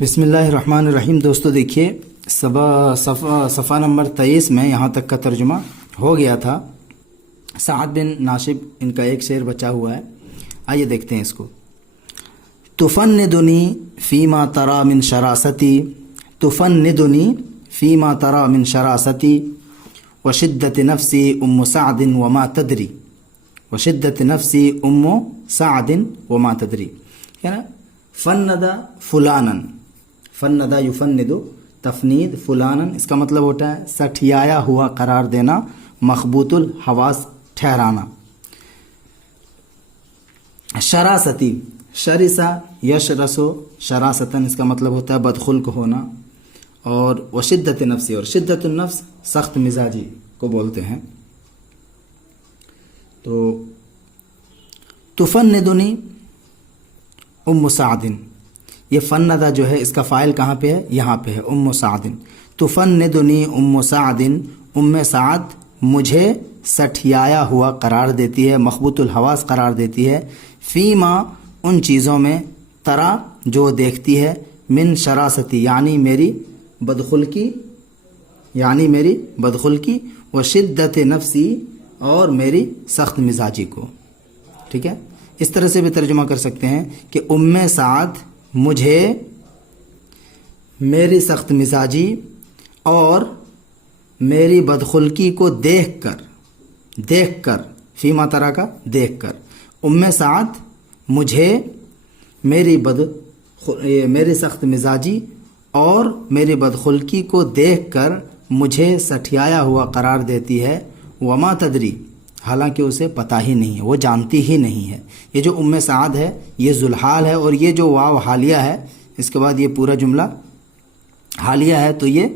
بسم اللہ الرحمن الرحیم۔ دوستو دیکھیے صفحہ نمبر 23 میں یہاں تک کا ترجمہ ہو گیا تھا۔ سعد بن ناشب ان کا ایک شعر بچا ہوا ہے، آئیے دیکھتے ہیں اس کو۔ تفندنی فیما ترى من شراستي، تفندنی فیما ترى من شراستي وشدت نفسی ام سعد وما تدری، وشدت نفسی ام سعد وما تدری، یعنی فند فلانا، فند یفند تفنید فلانا، اس کا مطلب ہوتا ہے سٹھیایا ہوا قرار دینا، مخبوط الحواس ٹھہرانا۔ شراستی، شرسا یشرسو شراستن، اس کا مطلب ہوتا ہے بدخلق ہونا۔ اور وشدت نفسی، اور شدت النفس سخت مزاجی کو بولتے ہیں۔ تو تفندنی ام سعد، یہ فندہ جو ہے اس کا فاعل کہاں پہ ہے؟ یہاں پہ ہے، ام سعد۔ تفندنی ام سعد، ام سعد مجھے سٹھیایا ہوا قرار دیتی ہے، مخبوط الحواس قرار دیتی ہے، فیما ان چیزوں میں، ترا جو دیکھتی ہے، من شراستی یعنی میری بدخلقی، یعنی میری بدخلقی، و شدت نفسی اور میری سخت مزاجی کو۔ ٹھیک ہے، اس طرح سے بھی ترجمہ کر سکتے ہیں کہ ام سعد مجھے میری سخت مزاجی اور میری بدخلقی کو دیکھ کر فیما ترا کا دیکھ کر، ام سعد مجھے میری سخت مزاجی اور میری بدخلقی کو دیکھ کر مجھے سٹھیایا ہوا قرار دیتی ہے، وما تدری، حالانکہ اسے پتہ ہی نہیں ہے، وہ جانتی ہی نہیں ہے۔ یہ جو ام سعد ہے یہ ذوالحال ہے، اور یہ جو واو حالیہ ہے، اس کے بعد یہ پورا جملہ حالیہ ہے، تو یہ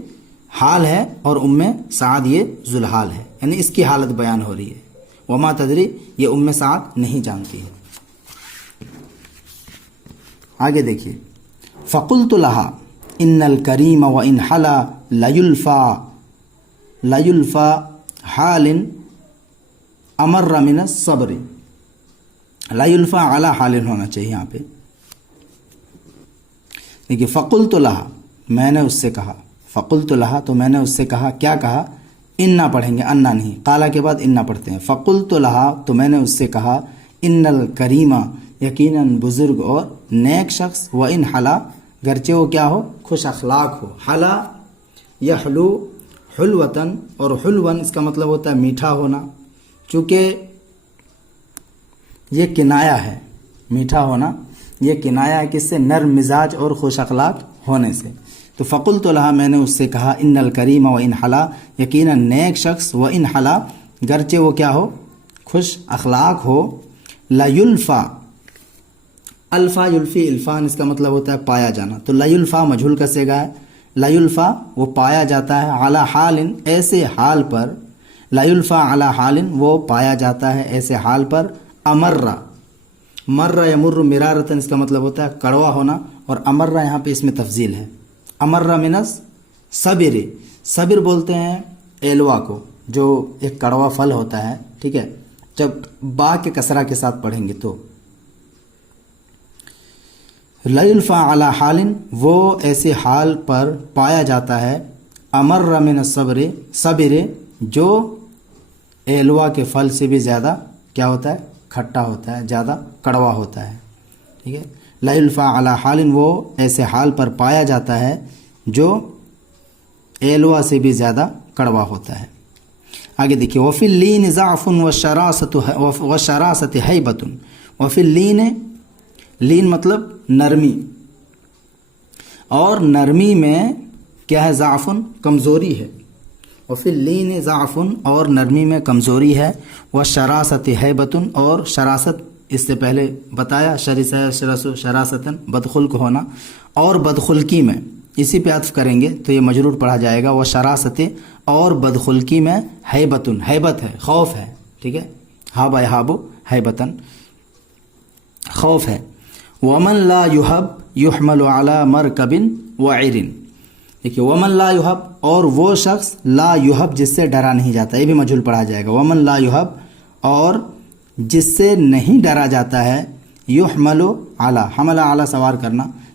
حال ہے، اور ام سعد یہ ذوالحال ہے، یعنی اس کی حالت بیان ہو رہی ہے۔ وما تدری، یہ ام سعد نہیں جانتی ہے۔ آگے دیکھیے، فقلت لها ان الکریم وان حلا لیلفا حال امر من الصبر، لیلفا علی حال ہونا چاہیے یہاں پہ۔ دیکھیے، فقلت لها، میں نے اس سے کہا، فقلت لها تو میں نے اس سے کہا، کیا کہا؟ انا پڑھیں گے، انا نہیں، قالا کے بعد انا پڑھتے ہیں۔ فقلت لها تو میں نے اس سے کہا، ان الکریم یقیناً بزرگ اور نیک شخص، و ان حلا گرچہ وہ کیا ہو؟ خوش اخلاق ہو۔ حلا یحلو حلوتن، اور حلون اس کا مطلب ہوتا ہے میٹھا ہونا، چونکہ یہ کنایا ہے، میٹھا ہونا یہ کنایا ہے کس سے؟ نرم مزاج اور خوش اخلاق ہونے سے۔ تو فقلت لها میں نے اس سے کہا، ان الکریم و ان حلا یقیناً نیک شخص، و ان حلا گرچہ وہ کیا ہو؟ خوش اخلاق ہو، لیلفا، الفا یلفی الفان اس کا مطلب ہوتا ہے پایا جانا، تو لیلفا مجہول کا صیغہ ہے، لیلفا وہ پایا جاتا ہے، علی حال ایسے حال پر، لیلفا علی حال وہ پایا جاتا ہے ایسے حال پر، امرہ، مرہ یمر مرارتن اس کا مطلب ہوتا ہے کڑوا ہونا، اور امرہ یہاں پہ اس میں تفضیل ہے۔ امرہ منس صبر، صبر بولتے ہیں ایلوا کو، جو ایک کڑوا پھل ہوتا ہے، ٹھیک ہے، جب با کے کسرہ کے ساتھ پڑھیں گے تو لیلفا علی حال وہ ایسے حال پر پایا جاتا ہے، امر من الصبر، صبر جو ایلوا کے پھل سے بھی زیادہ کیا ہوتا ہے؟ کھٹا ہوتا ہے، زیادہ کڑوا ہوتا ہے۔ ٹھیک ہے، لیلفا علی حال وہ ایسے حال پر پایا جاتا ہے جو ایلوا سے بھی زیادہ کڑوا ہوتا ہے۔ آگے دیکھیے، وفی اللین ضعف وشراست ہیبۃ، وفی اللین، لین مطلب نرمی، اور نرمی میں کیا ہے؟ ضعف، کمزوری ہے۔ وفی اللین ضعف، اور نرمی میں کمزوری ہے، وشراست ہیبۃ، اور شراست اس سے پہلے بتایا، شرس ہے، شراستن بدخلق ہونا، اور بدخلقی میں اسی پہ عطف کریں گے تو یہ مجرور پڑھا جائے گا، وہ شراست، اور بدخلقی میں ہیبۃ، ہیبت ہے، خوف ہے، ٹھیک ہے، ہاب یہاب ہیبتن، خوف ہے۔ ومن لا یحب یحمل علی مرکب وعر، دیکھیے، ومن لا یحب، اور وہ شخص لا یحب جس سے ڈرا نہیں جاتا، یہ بھی مجہول پڑھا جائے گا، ومن لا یحب اور جس سے نہیں ڈرا جاتا ہے، یحمل علی، حمل علی سوار کرنا،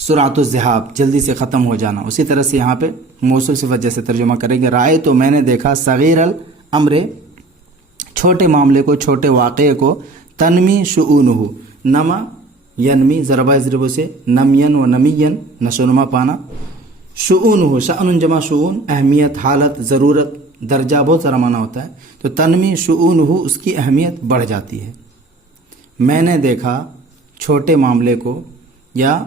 سرعت الذہاب جلدی سے ختم ہو جانا. اسی طرح سے یہاں پہ موصول صفت جیسے ترجمہ کریں گے. رائے تو میں نے دیکھا صغیر الامر چھوٹے معاملے کو چھوٹے واقعے کو تنمی شؤونہ نما ینمی ضربہ ضرب سے نمین و نمین نشونما پانا. شؤونہ شأن جمع شؤون اہمیت حالت ضرورت درجہ بہت سارا معنی ہوتا ہے. تو تنمی شؤونہ اس کی اہمیت بڑھ جاتی ہے. میں نے دیکھا چھوٹے معاملے کو یا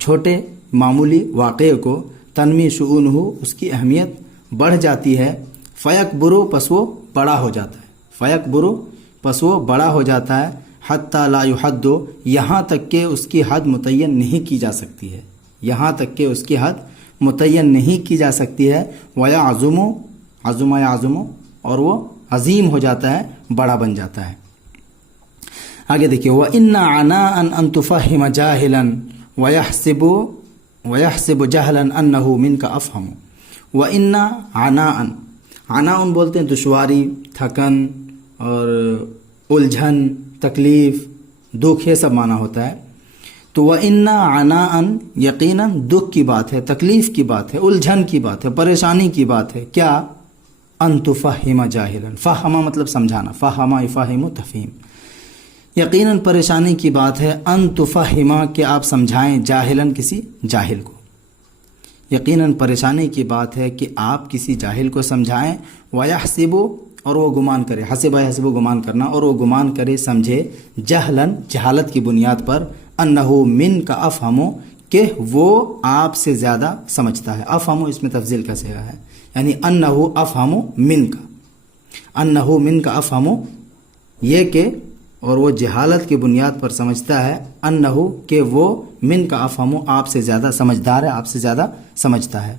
چھوٹے معمولی واقعے کو تنمی شؤونہ اس کی اہمیت بڑھ جاتی ہے. فیک برو پس وہ بڑا ہو جاتا ہے. فیک برو پس وہ بڑا ہو جاتا ہے. حتی لا یحد یہاں تک کہ اس کی حد متعین نہیں کی جا سکتی ہے. یہاں تک کہ اس کی حد متعین نہیں کی جا سکتی ہے. وَيَعْظُمُ عَظُمَ يَعْظُمُ اور وہ عظیم ہو جاتا ہے بڑا بن جاتا ہے. آگے دیکھیے وَإِنَّ عَنَاءً أَن تُفَهِّمَ جَاهِلًا وَيَحْسِبُ جَهْلًا أَنَّهُ مِنْكَ أَفْهَمُ. وَإِنَّ عَنَاءً عناء بولتے ہیں دشواری تھکن اور الجھن تکلیف دکھ یہ سب معنی ہوتا ہے. تو وَإِنَّ عَنَاءً یقیناً دکھ کی بات ہے تکلیف کی بات ہے الجھن کی بات ہے پریشانی کی بات ہے. کیا ان تفہم جاہلا فہما مطلب سمجھانا فہما یفہم تفہیم. یقیناً پریشانی کی بات ہے ان تفہما کہ آپ سمجھائیں جاہلا کسی جاہل کو. یقیناً پریشانی کی بات ہے کہ آپ کسی جاہل کو سمجھائیں. وَيَحْسِبُ اور وہ گمان کرے حسب حسب گمان کرنا اور وہ گمان کرے سمجھے جہلن جہالت کی بنیاد پر انہو من کا افہمو کہ وہ آپ سے زیادہ سمجھتا ہے. افہمو اس میں تفضیل کا صیغہ ہے یعنی انہو افہمو من کا انہو من کا افہمو یہ کہ اور وہ جہالت کی بنیاد پر سمجھتا ہے انہو کہ وہ من کا افہمو آپ سے زیادہ سمجھدار ہے آپ سے زیادہ سمجھتا ہے.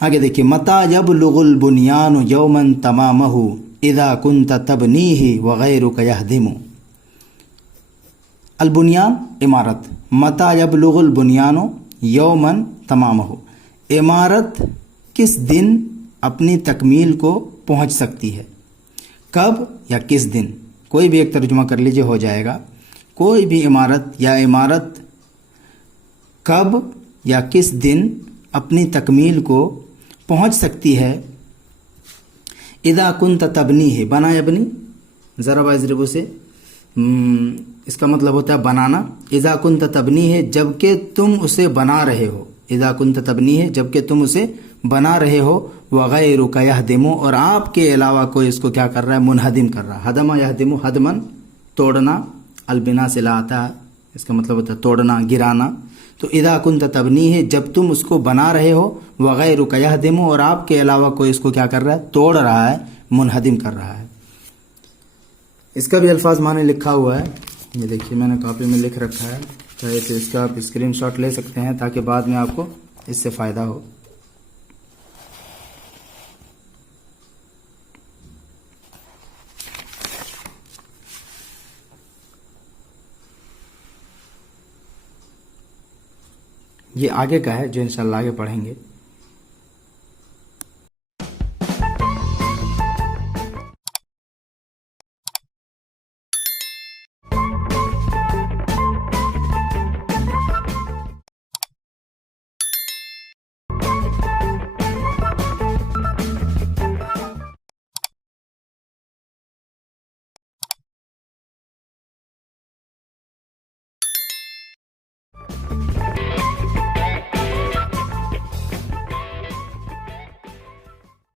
آگے دیکھیے متا یبلغ البنیان یوما تمامہ اذا کنت تبنیہ وغیرک یہدم. البنیان عمارت. متا یبلغ البنیان یوما تمامہ عمارت کس دن اپنی تکمیل کو پہنچ سکتی ہے. کب یا کس دن کوئی بھی ایک ترجمہ کر لیجئے ہو جائے گا. کوئی بھی عمارت یا عمارت کب یا کس دن اپنی تکمیل کو پہنچ سکتی ہے. اذا کنت تبنی ہے بنا یبنی ضرب ضرب سے اس کا مطلب ہوتا ہے بنانا. اذا کنت تبنی ہے جبکہ تم اسے بنا رہے ہو. اذا کنت تبنی ہے جبکہ تم اسے بنا رہے ہو. وغیرک یہدم اور آپ کے علاوہ کوئی اس کو کیا کر رہا ہے منہدم کر رہا ہے. ہدم یہدم ہدمن توڑنا البنا سے لا آتا ہے اس کا مطلب ہوتا ہے توڑنا گرانا. تو اذا کنت تبنی ہے جب تم اس کو بنا رہے ہو. وغیرک یہدم اور آپ کے علاوہ کوئی اس کو کیا کر رہا ہے توڑ رہا ہے منہدم کر رہا ہے. اس کا بھی الفاظ معنی لکھا ہوا ہے یہ دیکھیے میں نے کاپی میں لکھ رکھا ہے. چاہے تو اس کا آپ اسکرین شاٹ لے سکتے ہیں تاکہ بعد میں آپ کو اس سے فائدہ ہو. یہ آگے کا ہے جو انشاءاللہ آگے پڑھیں گے.